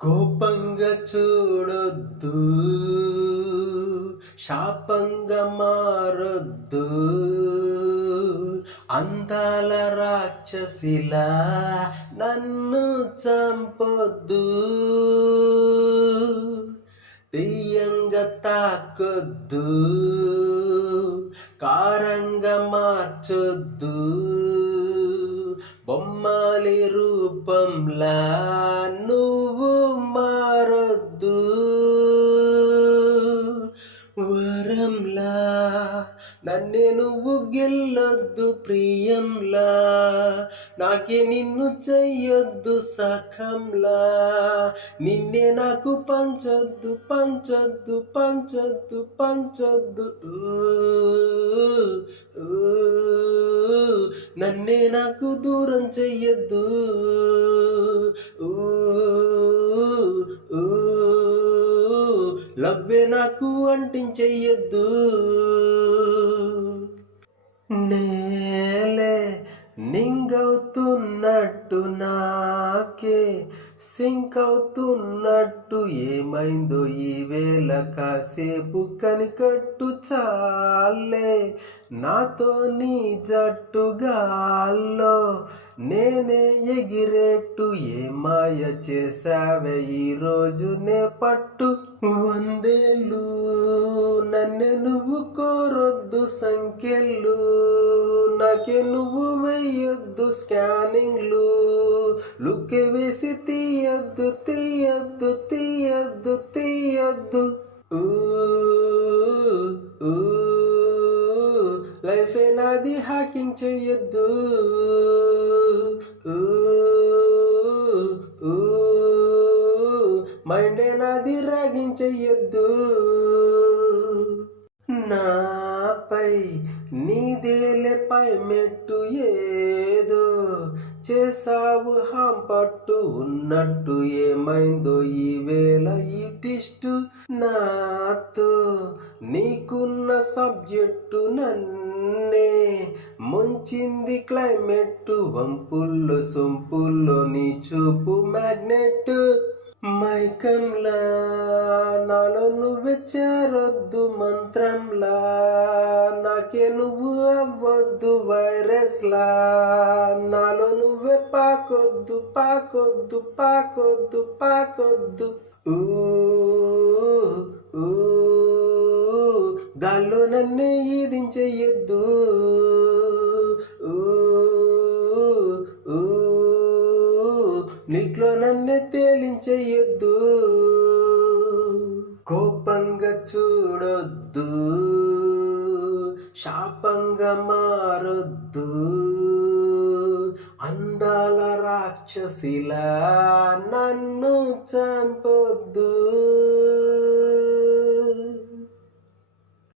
కోపంగా చూడొద్దు శాపంగా మారొద్దు. అందాల రాక్షసిలా నన్ను చంపొద్దు తెయ్యంగా తాకొద్దు కారంగా మార్చొద్దు. బొమ్మలి రూపంలా నువ్వు నన్నే నువ్వు గెల్లొద్దు ప్రియంలా. నాకే నిన్ను చెయ్యొద్దు సఖంలా. నిన్నే నాకు పంచొద్దు పంచొద్దు పంచొద్దు పంచొద్దు. నన్నే నాకు దూరం చెయ్యొద్దు. ఊ, ఊ, లవ్వే నాకు అంటించెయ్యొద్దు. నేలే నింగవుతున్నట్టు నాకే సింక్ అవుతున్నట్టు ఏమైందో ఈ వేళ కాసేపు కనికట్టు చాలే. నాతో నీ జట్టుగాల్లో నేనే ఎగిరేట్టు ఏ మాయ చేసావే ఈ నే పట్టు. వందేళ్ళు నన్ను నువ్వు కోరొద్దు సంఖ్యలు నాకే నువ్వు వెయ్యొద్దు స్కానింగ్లు. లుక్కే వేసి తీయొద్దు తీయొద్దు తీయొద్దు తీయొద్దు. ఊ, లైఫే నాది హ్యాకింగ్ చెయ్యొద్దు ఊ, మైండే నాది రాగింగ్ చెయ్యొద్దు నాపై నీదేలేపై మెట్టు ఏదో చేసావు హాం పట్టు ఉన్నట్టు ఏమైందో ఈ వేళ ఈ టిస్టు నాతో నీకున్న సబ్జెక్టు నన్నే ముంచింది క్లైమేట్ వంపుల్లో సొంపుల్లో నీ చూపు మ్యాగ్నెట్ మైకంలా నాలో నువ్వే చేరొద్దు మంత్రంలా. నాకే నువ్వు అవ్వద్దు వైరస్ లా పాకొద్దు పాకొద్దు పాకొద్దు. ఊ, గాల్లో నన్నే ఈదించెయ్యొద్దు ఊ, నీట్లో నన్నే తేలించెయ్యొద్దు కోపంగా చూడొద్దు శాపంగా మారొద్దు. అందాల రాక్షసిలా నన్ను చంపొద్దు.